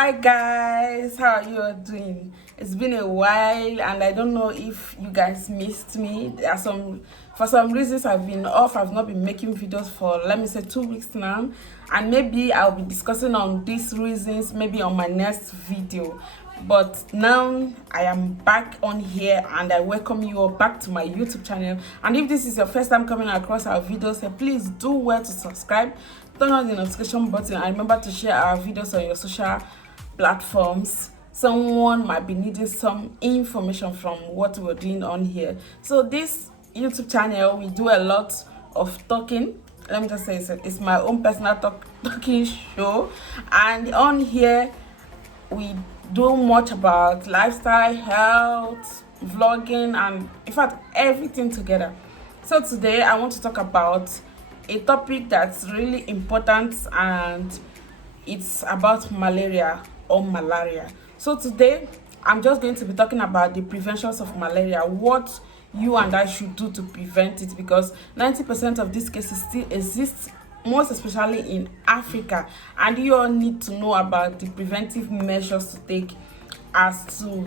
Hi guys, how are you all doing? It's been a while and I don't know if you guys missed me. For some reasons I've been off. I've not been making videos for, let me say, 2 weeks now, and maybe I'll be discussing on these reasons maybe on my next video. But now I am back on here and I welcome you all back to my YouTube channel. And if this is your first time coming across our videos, please do well to subscribe, turn on the notification button, and remember to share our videos on your social platforms. Someone might be needing some information from what we're doing on here. So this YouTube channel, we do a lot of talking. Let me just say it's my own personal talking show, and on here we do much about lifestyle, health, vlogging, and in fact everything together. So today I want to talk about a topic that's really important, and it's about malaria or malaria. So today I'm just going to be talking about the preventions of malaria, what you and I should do to prevent it, because 90% of these cases still exist, most especially in Africa, and you all need to know about the preventive measures to take as to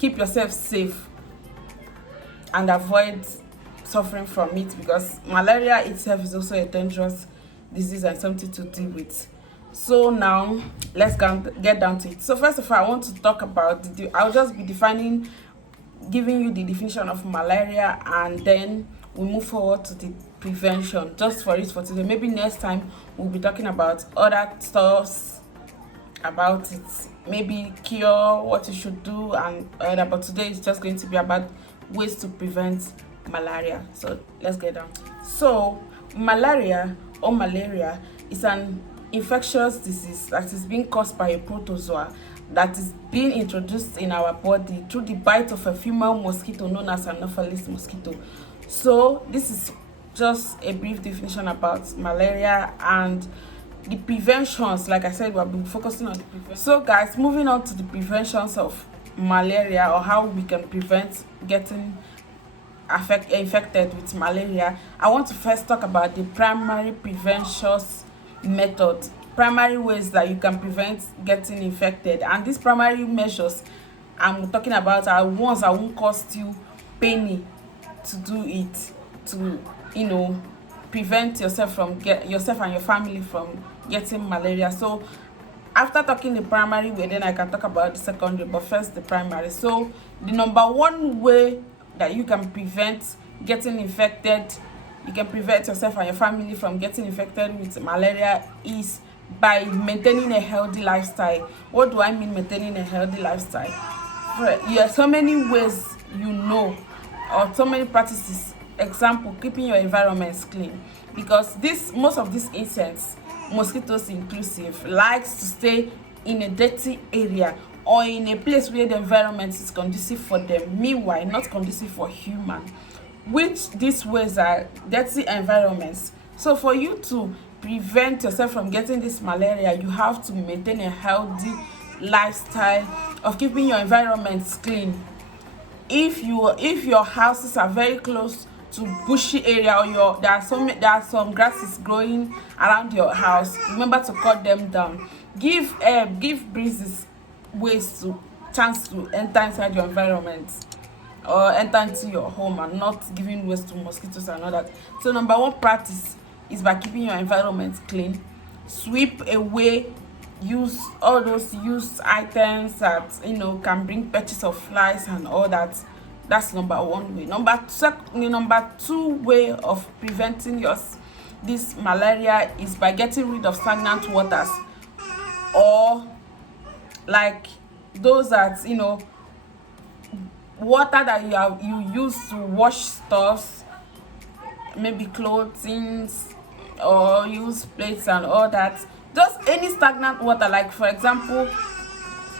keep yourself safe and avoid suffering from it, because malaria itself is also a dangerous disease and something to deal with. So now let's get down to it. So first of all, I want to talk about I'll just be giving you the definition of malaria, and then we move forward to the prevention just for it for today. Maybe next time we'll be talking about other stuffs about it, maybe cure, what you should do, and other. But today it's just going to be about ways to prevent malaria. So let's get down. So malaria or malaria is an infectious disease that is being caused by a protozoa that is being introduced in our body through the bite of a female mosquito known as Anopheles mosquito. So this is just a brief definition about malaria and the preventions. Like I said, we'll be focusing on the prevention. So guys, moving on to the preventions of malaria, or how we can prevent getting infected with malaria, I want to first talk about the primary prevention method, primary ways that you can prevent getting infected. And these primary measures I'm talking about are ones that won't cost you penny to do it, to prevent yourself and your family from getting malaria. So after talking the primary way, then I can talk about the secondary, but first the primary. So the number one way that you can prevent getting infected, you can prevent yourself and your family from getting infected with malaria, is by maintaining a healthy lifestyle. What do I mean maintaining a healthy lifestyle? There are so many ways, or so many practices. Example, keeping your environments clean, because most of these insects, mosquitoes inclusive, likes to stay in a dirty area or in a place where the environment is conducive for them, meanwhile not conducive for human, which these ways are dirty environments. So for you to prevent yourself from getting this malaria, you have to maintain a healthy lifestyle of keeping your environments clean. If your houses are very close to bushy area, or there are some grasses growing around your house, remember to cut them down. Give breezes chance to enter inside your environment or enter into your home, and not giving ways to mosquitoes and all that. So number one practice is by keeping your environment clean. Sweep away all those used items that can bring patches of flies and all that. That's number one way. Number two way of preventing this malaria is by getting rid of stagnant waters, or like those that water that you use to wash stuffs, maybe clothing, or use plates and all that. Just any stagnant water, like for example,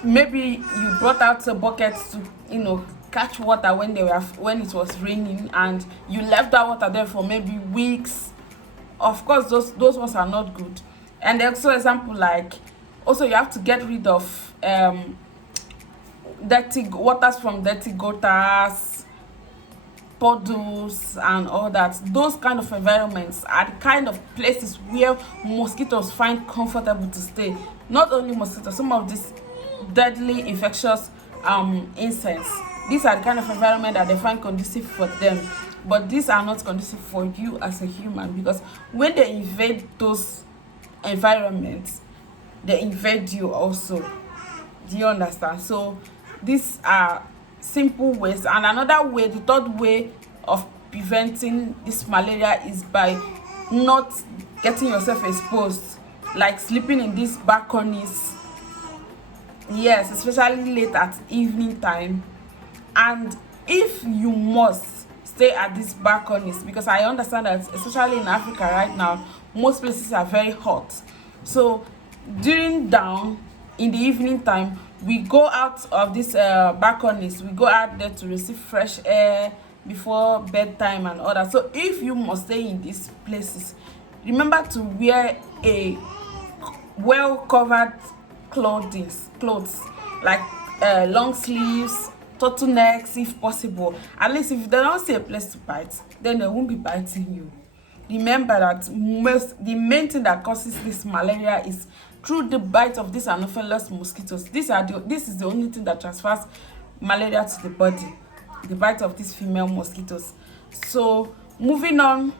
maybe you brought out a bucket to catch water when it was raining, and you left that water there for maybe weeks. Of course those ones are not good. And also example, like also you have to get rid of dirty waters from dirty gutters, puddles and all that. Those kind of environments are the kind of places where mosquitoes find comfortable to stay. Not only mosquitoes, some of these deadly infectious insects, these are the kind of environment that they find conducive for them. But these are not conducive for you as a human, because when they invade those environments, they invade you also. Do you understand? So these are simple ways. And another way, the third way of preventing this malaria is by not getting yourself exposed, like sleeping in these balconies. Yes, especially late at evening time. And if you must stay at these balconies, because I understand that especially in Africa right now, most places are very hot. So during down in the evening time, we go out of these balconies, we go out there to receive fresh air before bedtime and all that. So if you must stay in these places, remember to wear a well covered clothes like long sleeves, turtlenecks if possible. At least if they don't see a place to bite, then they won't be biting you. Remember that the main thing that causes this malaria is through the bite of these anopheles mosquitoes. This is the only thing that transfers malaria to the body, the bite of these female mosquitoes. So moving on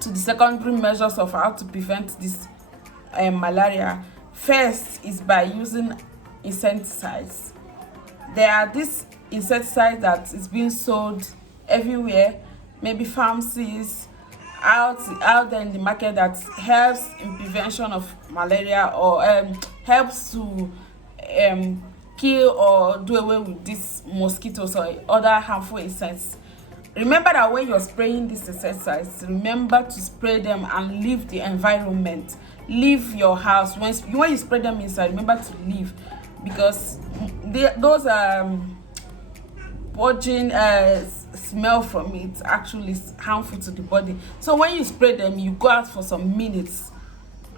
to the secondary measures of how to prevent this malaria. First is by using insecticides. There are this insecticide that is being sold everywhere, maybe pharmacies, out there in the market, that helps in prevention of malaria, or helps to kill or do away with these mosquitoes or other harmful insects. Remember that when you're spraying these insecticides, remember to spray them and leave the environment. Leave your house. When you spray them inside, remember to leave, because those purging smell from it actually is harmful to the body. So when you spray them, you go out for some minutes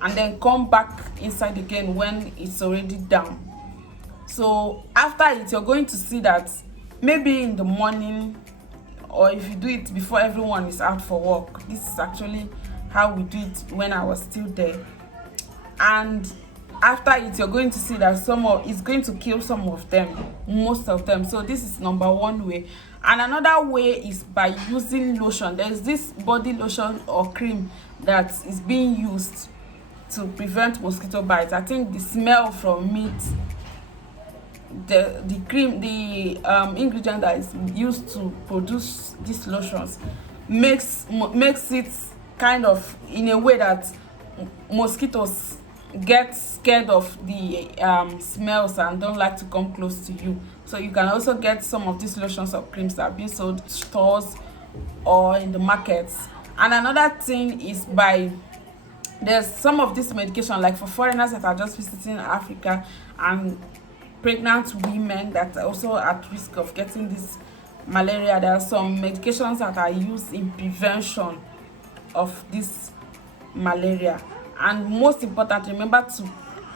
and then come back inside again when it's already down. So after it, you're going to see that maybe in the morning, or if you do it before everyone is out for work. This is actually how we do it when I was still there. And after it, you're going to see that it's going to kill some of them, most of them. So this is number one way. And another way is by using lotion. There's this body lotion or cream that is being used to prevent mosquito bites. I think the smell from it, the cream, the ingredient that is used to produce these lotions makes it kind of in a way that mosquitoes get scared of the smells and don't like to come close to you. So you can also get some of these lotions or creams that are being sold in stores or in the markets. And another thing is there's some of this medication, like for foreigners that are just visiting Africa and pregnant women that are also at risk of getting this malaria. There are some medications that are used in prevention of this malaria. And most important, remember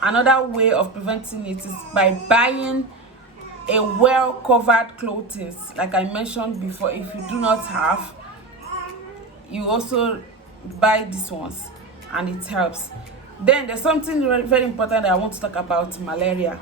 another way of preventing it is by buying a well covered clothing. Like I mentioned before, if you do not have, you also buy these ones and it helps. Then there's something very, very important that I want to talk about malaria.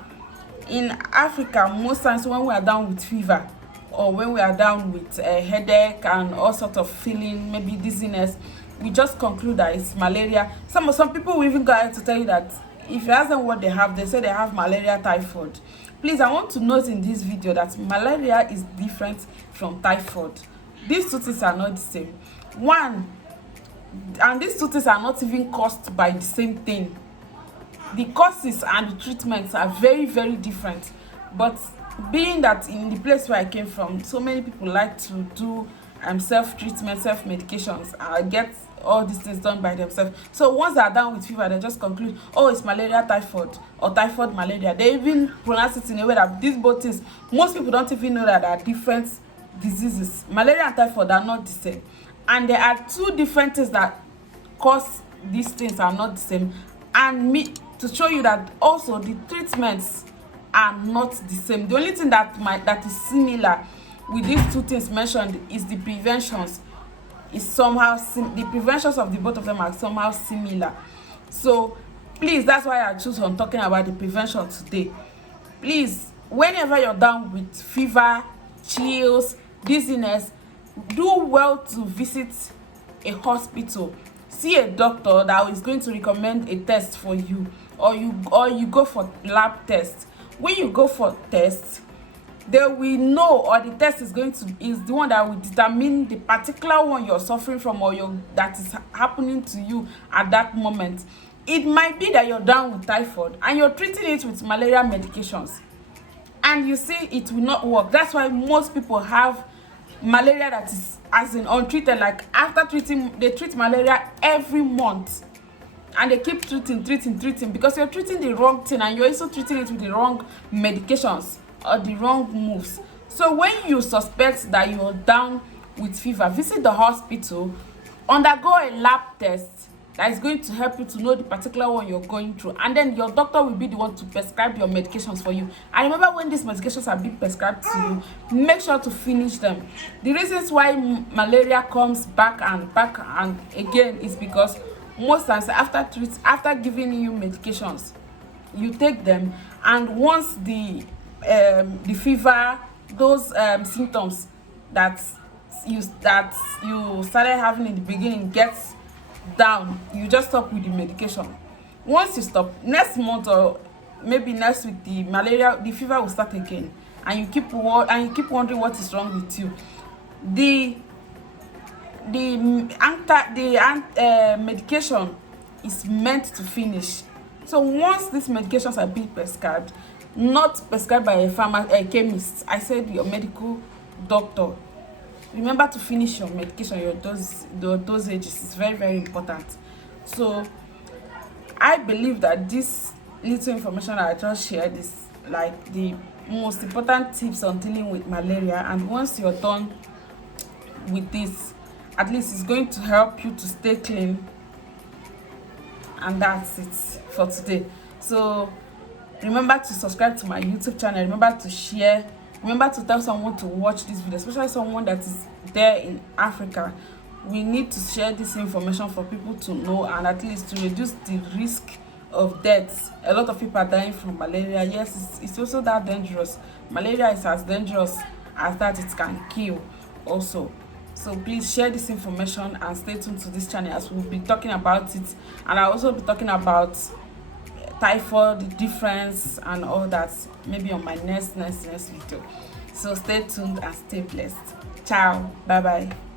In Africa, most times when we are down with fever, or when we are down with a headache and all sorts of feeling, maybe dizziness, we just conclude that it's malaria. Some people will even go ahead to tell you that if you ask them what they have, they say they have malaria typhoid. Please, I want to note in this video that malaria is different from typhoid. These two things are not the same. And these two things are not even caused by the same thing. The causes and the treatments are very, very different. But being that in the place where I came from, so many people like to do self-treatment, self-medications, get all these things done by themselves. So once they're down with fever, they just conclude, oh, it's malaria typhoid or typhoid malaria. They even pronounce it in a way that these both things, most people don't even know that there are different diseases. Malaria and typhoid are not the same. And there are two different things that cause these things are not the same. And to show you that also the treatments are not the same. The only thing that is similar with these two things mentioned is the preventions. Is somehow the preventions of the both of them are somehow similar. So please, that's why I choose on talking about the prevention today. Please, whenever you're down with fever, chills, dizziness, do well to visit a hospital. See a doctor that is going to recommend a test for you, or you go for lab tests. When you go for tests, they will know, or the test is the one that will determine the particular one you're suffering from, or that is happening to you at that moment. It might be that you're down with typhoid and you're treating it with malaria medications, and you see it will not work. That's why most people have malaria that is as in untreated. Like after treating, they treat malaria every month, and they keep treating because you're treating the wrong thing, and you're also treating it with the wrong medications or the wrong moves. So when you suspect that you're down with fever, visit the hospital, undergo a lab test that is going to help you to know the particular one you're going through, and then your doctor will be the one to prescribe your medications for you. And remember, when these medications are being prescribed to you, make sure to finish them. The reasons why malaria comes back and again is because most times after giving you medications, you take them, and once the fever, those symptoms that you started having in the beginning gets down, you just stop with the medication. Once you stop, next month or maybe next week, the fever will start again, and you keep wondering what is wrong with you. The medication is meant to finish. So once these medications are being prescribed, not prescribed by a chemist, I said your medical doctor, remember to finish your medication, your dosages is very, very important. So I believe that this little information I just shared is like the most important tips on dealing with malaria. And once you're done with this, at least it's going to help you to stay clean. And that's it for today. So remember to subscribe to my YouTube channel. Remember to share. Remember to tell someone to watch this video, especially someone that is there in Africa. We need to share this information for people to know, and at least to reduce the risk of death. A lot of people are dying from malaria. Yes, it's also that dangerous. Malaria is as dangerous as that. It can kill also. So please share this information and stay tuned to this channel, as we'll be talking about it, and I'll also be talking about typhoid, the difference and all that, maybe on my next video. So stay tuned and stay blessed. Ciao, bye bye.